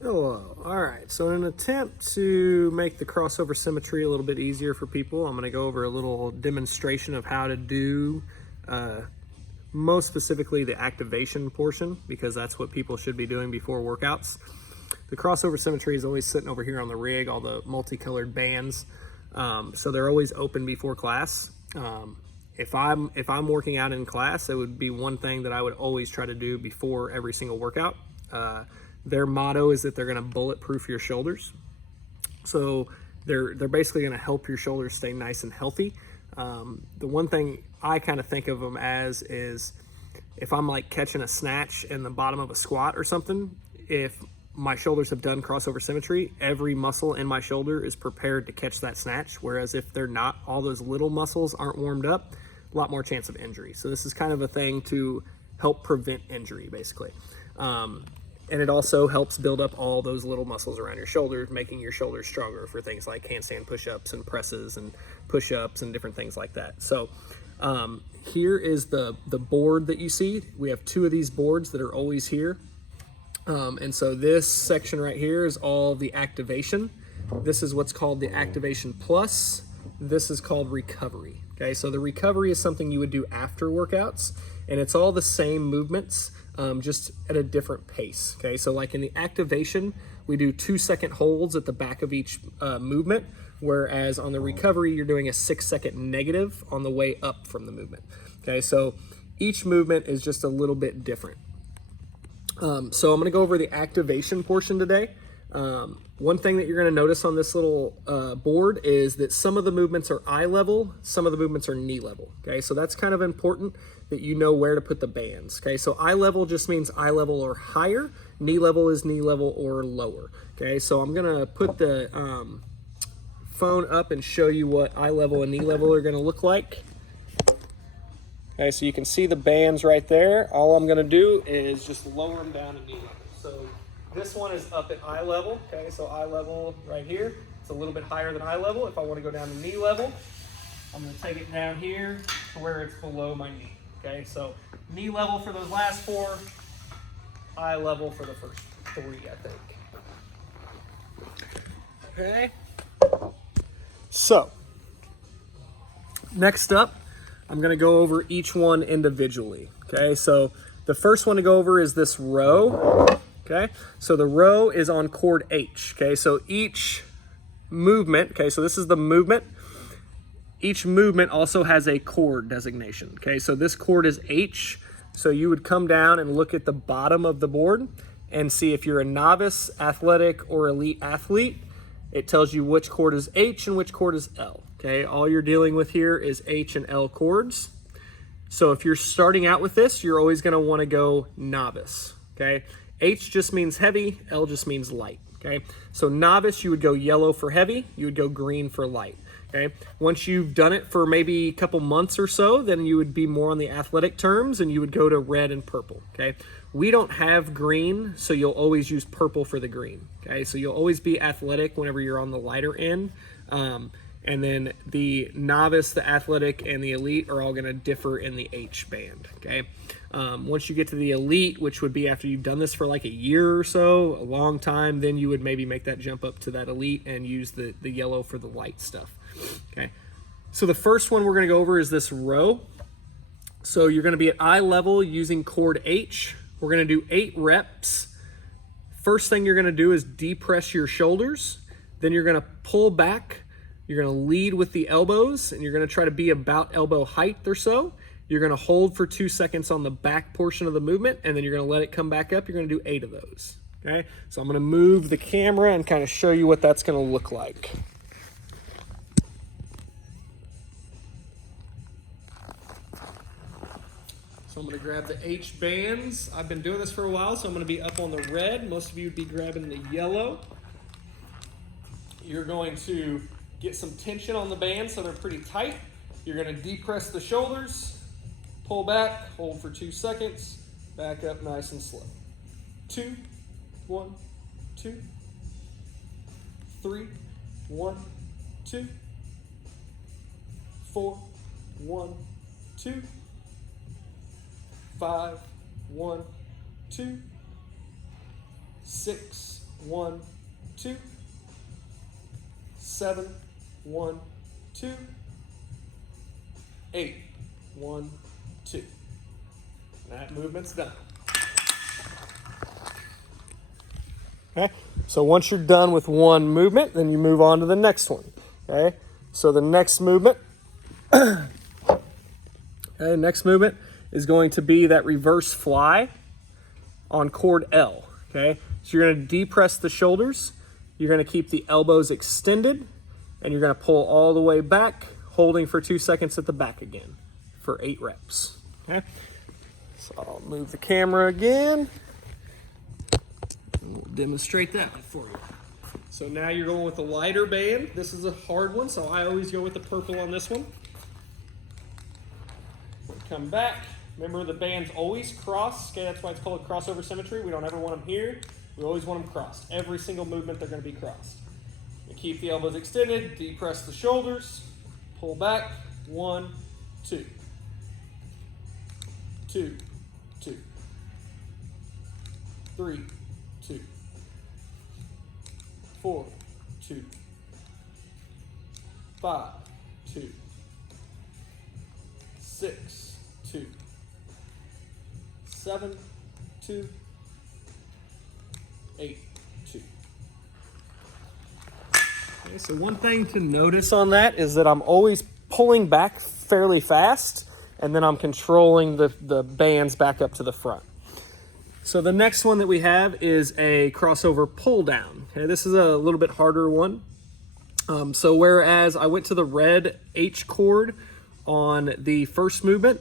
Hello. All right, so in an attempt to make the crossover symmetry a little bit easier for people, I'm going to go over a little demonstration of how to do most specifically the activation portion, because that's what people should be doing before workouts. The crossover symmetry is always sitting over here on the rig, all the multicolored bands, so they're always open before class. If I'm working out in class, it would be one thing that I would always try to do before every single workout. Their motto is that they're going to bulletproof your shoulders. So they're basically going to help your shoulders stay nice and healthy. The one thing I kind of think of them as is if I'm like catching a snatch in the bottom of a squat or something, if my shoulders have done crossover symmetry, every muscle in my shoulder is prepared to catch that snatch. Whereas if they're not, all those little muscles aren't warmed up, a lot more chance of injury. So this is kind of a thing to help prevent injury, basically. And it also helps build up all those little muscles around your shoulders, making your shoulders stronger for things like handstand push-ups and presses and push-ups and different things like that. So here is the board that you see. We have two of these boards that are always here. And so this section right here is all the activation. This is what's called the activation plus. This is called recovery. Okay, so the recovery is something you would do after workouts, and it's all the same movements, just at a different pace. Okay, so like in the activation, we do 2-second holds at the back of each movement, whereas on the recovery, you're doing a 6-second negative on the way up from the movement. Okay, so each movement is just a little bit different. So I'm going to go over the activation portion today. One thing that you're going to notice on this little board is that some of the movements are eye level, some of the movements are knee level. Okay, so that's kind of important that you know where to put the bands. Okay, so eye level just means eye level or higher. Knee level is knee level or lower. Okay, so I'm going to put the phone up and show you what eye level and knee level are going to look like. Okay, so you can see the bands right there. All I'm going to do is just lower them down to knee level. So this one is up at eye level. Okay, so eye level right here. It's a little bit higher than eye level. If I want to go down to knee level, I'm going to take it down here to where it's below my knee. Okay, so knee level for those last four, eye level for the first three, I think. Okay. So next up, I'm going to go over each one individually. Okay, so the first one to go over is this row. Okay, so the row is on chord H. Okay, so each movement, okay, so this is the movement. Each movement also has a chord designation. Okay, so this chord is H. So you would come down and look at the bottom of the board and see if you're a novice, athletic, or elite athlete. It tells you which chord is H and which chord is L. Okay, all you're dealing with here is H and L chords. So if you're starting out with this, you're always going to want to go novice. Okay, H just means heavy, L just means light. Okay, so novice, you would go yellow for heavy, you would go green for light. Okay, once you've done it for maybe a couple months or so, then you would be more on the athletic terms and you would go to red and purple. Okay, we don't have green, so you'll always use purple for the green. Okay, so you'll always be athletic whenever you're on the lighter end. And then the novice, the athletic, and the elite are all going to differ in the H band, okay? Once you get to the elite, which would be after you've done this for like a year or so, a long time, then you would maybe make that jump up to that elite and use the yellow for the light stuff, okay? So the first one we're going to go over is this row. So you're going to be at eye level using chord H. We're going to do 8 reps. First thing you're going to do is depress your shoulders. Then you're going to pull back. You're going to lead with the elbows, and you're going to try to be about elbow height or so. You're going to hold for 2 seconds on the back portion of the movement, and then you're going to let it come back up. You're going to do 8 of those. Okay? So I'm going to move the camera and kind of show you what that's going to look like. So I'm going to grab the H bands. I've been doing this for a while, so I'm going to be up on the red. Most of you would be grabbing the yellow. You're going to get some tension on the band so they're pretty tight. You're going to depress the shoulders, pull back, hold for 2 seconds, back up nice and slow. 2, 1, 2, 3, 1, 2, 4, 1, 2, 5, 1, 2, 6, 1, 2, 7, 1, 2, 8, 1, 2. That movement's done. Okay, so once you're done with one movement, then you move on to the next one. Okay, so the next movement, next movement is going to be that reverse fly on chord L. Okay, so you're going to depress the shoulders, you're going to keep the elbows extended, and you're going to pull all the way back, holding for 2 seconds at the back again for 8 reps. Okay, so I'll move the camera again. We'll demonstrate that for you. So now you're going with the lighter band. This is a hard one, so I always go with the purple on this one. Come back. Remember, the bands always cross. Okay, that's why it's called crossover symmetry. We don't ever want them here. We always want them crossed. Every single movement, they're going to be crossed. You keep the elbows extended, depress the shoulders, pull back, 1, 2, 2, 2, 3, 2, 4, 2, 5, 2, 6, 2, 7, 2, 8, 2. Okay, so one thing to notice on that is that I'm always pulling back fairly fast, and then I'm controlling the bands back up to the front. So the next one that we have is a crossover pull down. Okay, this is a little bit harder one. So whereas I went to the red H chord on the first movement,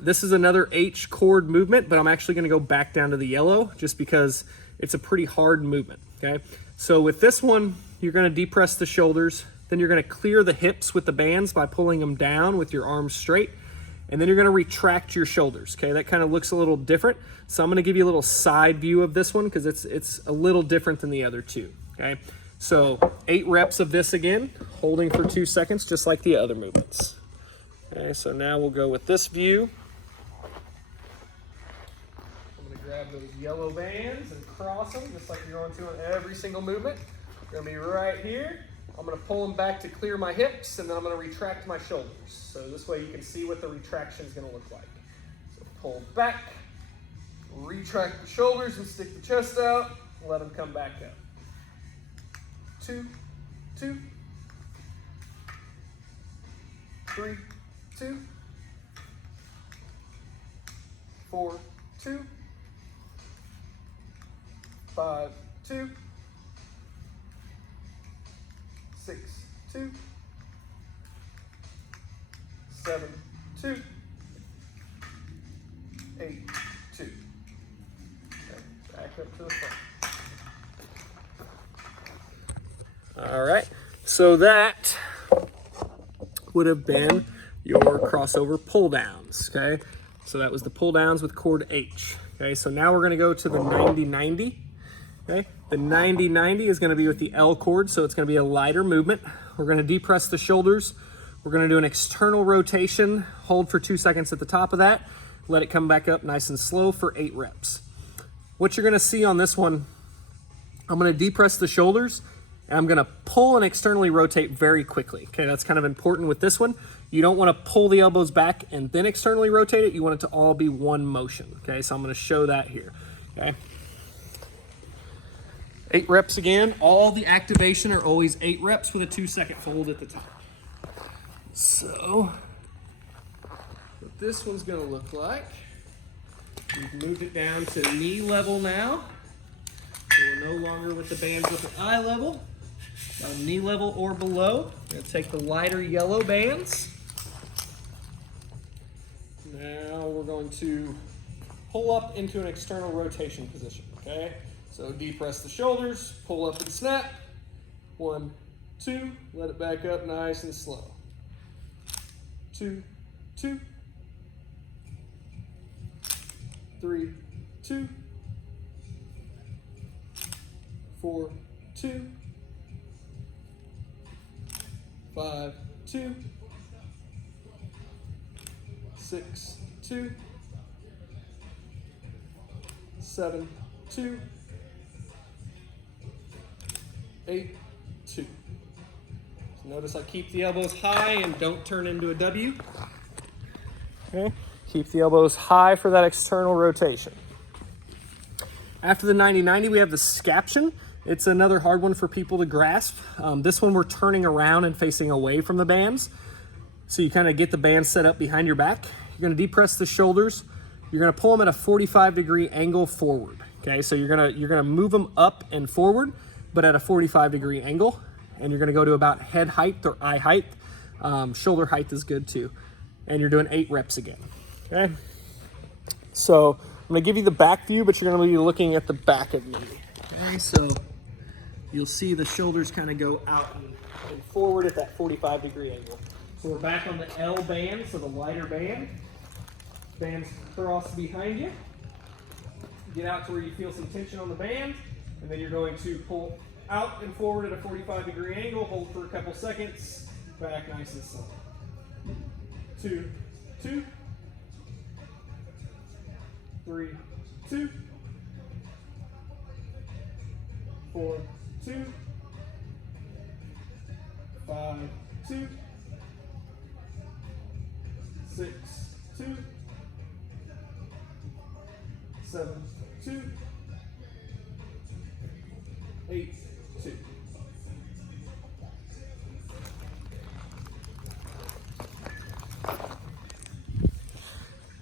this is another H chord movement, but I'm actually going to go back down to the yellow just because it's a pretty hard movement. Okay, so with this one, you're going to depress the shoulders, then you're going to clear the hips with the bands by pulling them down with your arms straight, and then you're going to retract your shoulders. Okay, that kind of looks a little different. So I'm going to give you a little side view of this one because it's a little different than the other two. Okay, so 8 reps of this again, holding for 2 seconds, just like the other movements. Okay, so now we'll go with this view. I'm going to grab those yellow bands and cross them, just like you're going to on every single movement. You're going to be right here. I'm going to pull them back to clear my hips, and then I'm going to retract my shoulders. So this way you can see what the retraction is going to look like. So pull back, retract the shoulders and stick the chest out, let them come back up. 2, 2, 3, 2, 4, 2, 5, 2, 6, 2, 7, 2, 8, 2. Okay, back up to the front. All right, so that would have been your crossover pull downs. Okay, so that was the pull downs with chord H. Okay, so now we're going to go to the 90-90. Okay, the 90-90 is going to be with the L chord, so it's going to be a lighter movement. We're going to depress the shoulders. We're going to do an external rotation, hold for 2 seconds at the top of that, let it come back up nice and slow for 8 reps. What you're going to see on this one, I'm going to depress the shoulders, and I'm going to pull and externally rotate very quickly. Okay, that's kind of important with this one. You don't want to pull the elbows back and then externally rotate it. You want it to all be one motion. Okay, so I'm going to show that here. Okay. 8 reps again. All the activation are always 8 reps with a 2-second fold at the top. So, what this one's going to look like, we've moved it down to knee level now. So we're no longer with the bands with the eye level. Knee level or below. I'm going to take the lighter yellow bands. Now we're going to pull up into an external rotation position. Okay? So depress the shoulders, pull up and snap. 1, 2, let it back up nice and slow. 2, 2, 3, 2, 4, 2, 5, 2, 6, 2, 7, 2, 8, 2. So notice I keep the elbows high and don't turn into a W. Okay. Keep the elbows high for that external rotation. After the 90-90, we have the scaption. It's another hard one for people to grasp. This one we're turning around and facing away from the bands. So you kind of get the band set up behind your back. You're going to depress the shoulders. You're going to pull them at a 45-degree angle forward. Okay, so you're gonna move them up and forward, but at a 45-degree angle, and you're going to go to about head height or eye height. Shoulder height is good too. And you're doing 8 reps again. Okay, so I'm going to give you the back view, but you're going to be looking at the back of me. Okay, so you'll see the shoulders kind of go out and forward at that 45-degree angle. So we're back on the L band, so the lighter band. Bands cross behind you. Get out to where you feel some tension on the band, and then you're going to pull out and forward at a 45-degree angle, hold for a couple seconds, back nice and slow. 2, 2, 3, 2, 4, 2, 5, 2, 6, 2, 7, 2, 8, 2.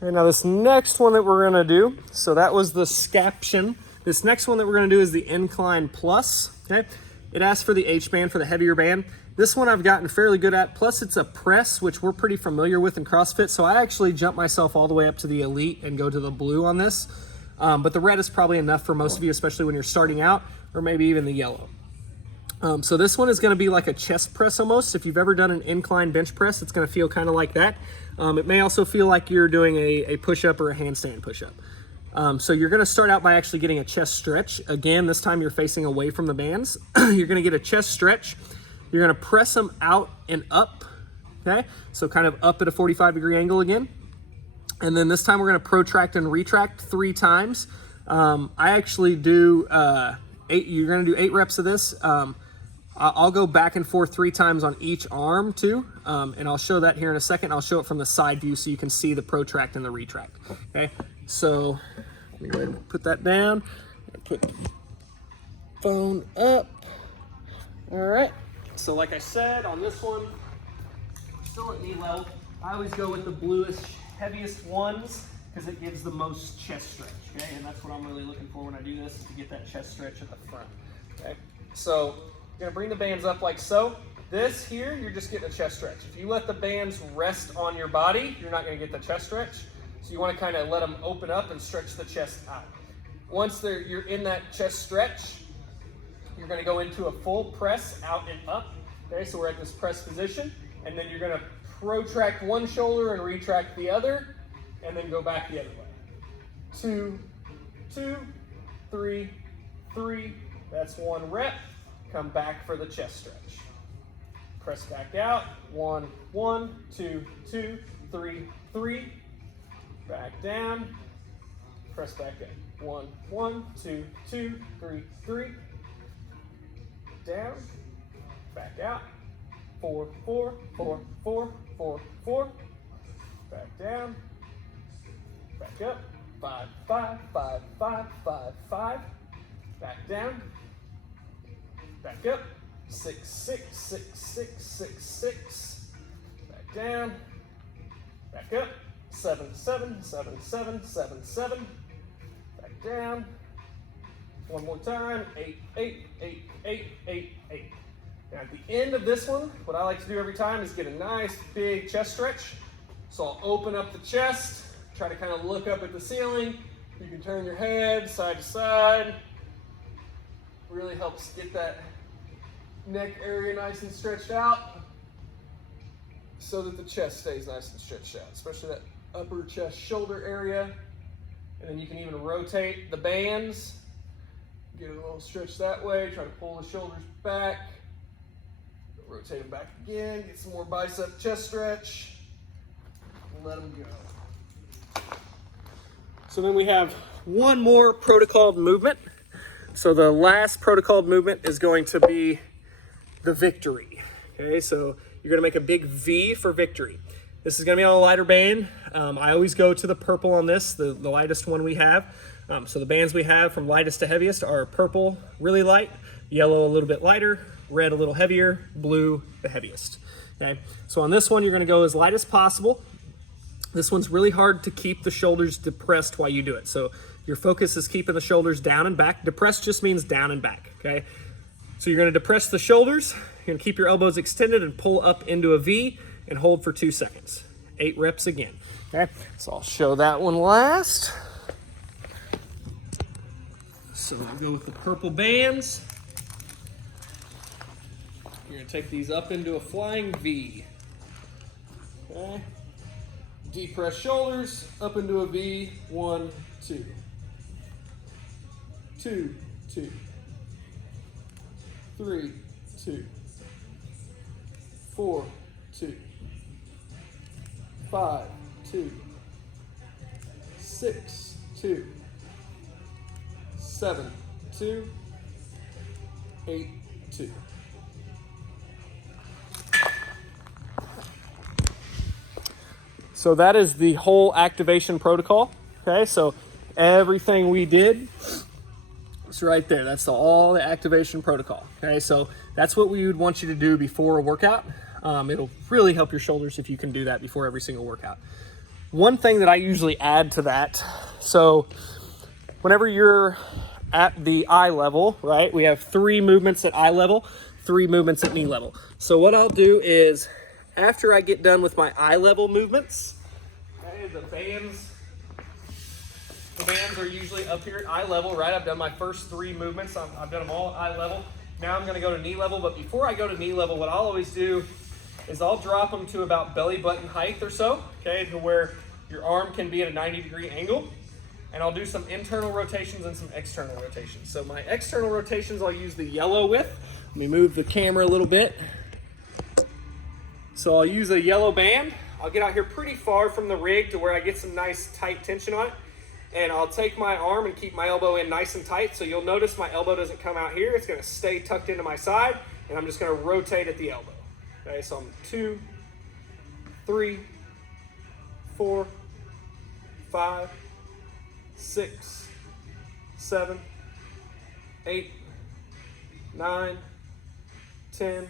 Okay, now this next one that we're going to do, so that was the scaption. This next one that we're going to do is the incline plus. Okay, it asks for the H band for the heavier band. This one I've gotten fairly good at, plus it's a press, which we're pretty familiar with in CrossFit, so I actually jump myself all the way up to the elite and go to the blue on this. But the red is probably enough for most of you, especially when you're starting out, or maybe even the yellow. So this one is going to be like a chest press almost. If you've ever done an incline bench press, it's going to feel kind of like that. It may also feel like you're doing a push-up or a handstand push-up. So you're going to start out by actually getting a chest stretch. Again, this time you're facing away from the bands. You're going to get a chest stretch. You're going to press them out and up. Okay, so kind of up at a 45-degree angle again. And then this time we're going to protract and retract 3 times. I actually do 8. You're going to do 8 reps of this. I'll go back and forth 3 times on each arm too, and I'll show that here in a second. I'll show it from the side view so you can see the protract and the retract. Okay, so let me go ahead and put that down. Put the phone up. All right. So like I said, on this one, still at knee level. I always go with the bluish, heaviest ones because it gives the most chest stretch. Okay, and that's what I'm really looking for when I do this, is to get that chest stretch at the front. Okay, so you're gonna bring the bands up like so. This here, you're just getting a chest stretch. If you let the bands rest on your body, you're not gonna get the chest stretch. So you wanna kind of let them open up and stretch the chest out. Once you're in that chest stretch, you're gonna go into a full press out and up. Okay, so we're at this press position, and then you're gonna protract one shoulder and retract the other, and then go back the other way. 2, 2, 3, 3. That's 1 rep. Come back for the chest stretch. Press back out. 1, 1, 2, 2, 3, 3. Back down. Press back up. 1, 1, 2, 2, 3, 3. Down. Back out. 4, 4, 4, 4, 4, 4. Back down. Back up. 5, 5, 5, 5, 5, 5. Back down. Back up. 6, 6, 6, 6, 6, 6. Back down. Back up. 7, 7, 7, 7, 7, 7. Back down. One more time. 8, 8, 8, 8, 8, 8. Now at the end of this one, what I like to do every time is get a nice big chest stretch. So I'll open up the chest, try to kind of look up at the ceiling. You can turn your head side to side. Really helps get that neck area nice and stretched out so that the chest stays nice and stretched out, especially that upper chest shoulder area. And then you can even rotate the bands, get a little stretch that way, try to pull the shoulders back, rotate them back again, get some more bicep chest stretch, let them go. So then we have one more protocol movement. So the last protocol movement is going to be the victory. Okay, so you're gonna make a big V for victory. This is gonna be on a lighter band. I always go to the purple on this, the lightest one we have. So the bands we have from lightest to heaviest are purple, really light, yellow a little bit lighter, red a little heavier, blue the heaviest. Okay, so on this one you're gonna go as light as possible. This one's really hard to keep the shoulders depressed while you do it. So your focus is keeping the shoulders down and back. Depressed just means down and back, okay? So you're gonna depress the shoulders, you're gonna keep your elbows extended and pull up into a V and hold for 2 seconds. 8 reps again, okay? So I'll show that one last. So we'll go with the purple bands. You're gonna take these up into a flying V, okay? Depress shoulders, up into a V, 1, 2. 2, 2. 3, 2. 4, 2. 5, 2. 6, 2. 7, 2. 8, 2. So that is the whole activation protocol. Okay, so everything we did is right there. That's all the activation protocol. Okay, so that's what we would want you to do before a workout. It'll really help your shoulders if you can do that before every single workout. One thing that I usually add to that, so whenever you're at the eye level, right, we have 3 movements at eye level, 3 movements at knee level. So what I'll do is, after I get done with my eye level movements, okay, the bands are usually up here at eye level, right? I've done my first 3 movements. I've done them all at eye level. Now I'm gonna go to knee level, but before I go to knee level, what I'll always do is I'll drop them to about belly button height or so, okay, to where your arm can be at a 90-degree angle. And I'll do some internal rotations and some external rotations. So my external rotations, I'll use the yellow with. Let me move the camera a little bit. So I'll use a yellow band. I'll get out here pretty far from the rig to where I get some nice tight tension on it. And I'll take my arm and keep my elbow in nice and tight. So you'll notice my elbow doesn't come out here. It's gonna stay tucked into my side, and I'm just gonna rotate at the elbow. Okay, so I'm 2, 3, 4, 5, 6, 7, 8, 9, 10,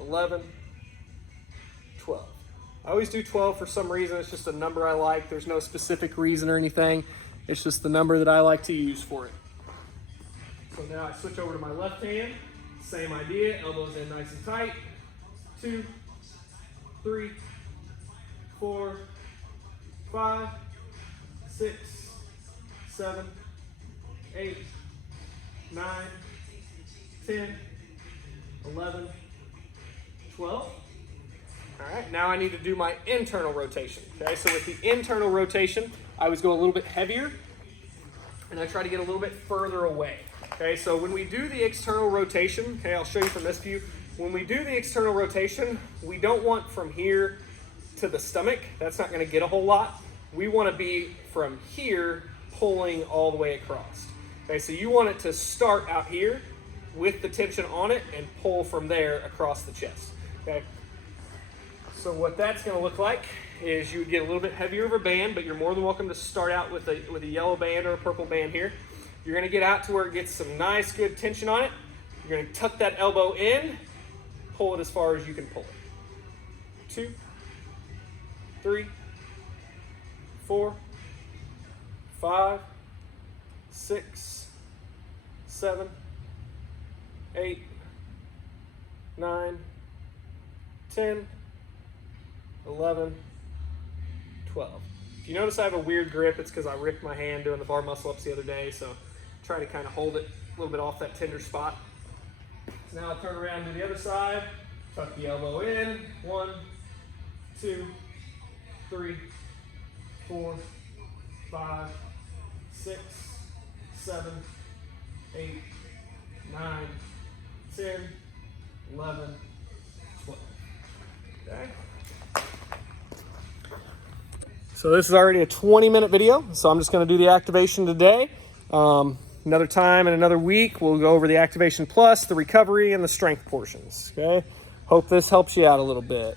11, 12. I always do 12 for some reason. It's just a number I like. There's no specific reason or anything. It's just the number that I like to use for it. So now I switch over to my left hand. Same idea, elbows in nice and tight. 2, 3, 4, 5, 6, 7, 8, 9, 10, 11, 12. All right, now I need to do my internal rotation. Okay, so with the internal rotation, I always go a little bit heavier, and I try to get a little bit further away. Okay, so when we do the external rotation, okay, I'll show you from this view. When we do the external rotation, we don't want from here to the stomach. That's not gonna get a whole lot. We wanna be from here pulling all the way across. Okay, so you want it to start out here with the tension on it and pull from there across the chest. Okay. So what that's going to look like is you would get a little bit heavier of a band, but you're more than welcome to start out with a yellow band or a purple band here. You're going to get out to where it gets some nice, good tension on it. You're going to tuck that elbow in, pull it as far as you can pull it. 2, 3, 4, 5, 6, 7, 8, 9, 10, 11, 12. If you notice I have a weird grip, it's because I ripped my hand doing the bar muscle ups the other day, so try to kind of hold it a little bit off that tender spot. So now I'll turn around to the other side, tuck the elbow in, 1, 2, 3, 4, 5, 6, 7, 8, 9, 10, 11, 12. Okay. So this is already a 20-minute video, so I'm just going to do the activation today. Another time in another week, we'll go over the Activation Plus, the recovery, and the strength portions, okay? Hope this helps you out a little bit.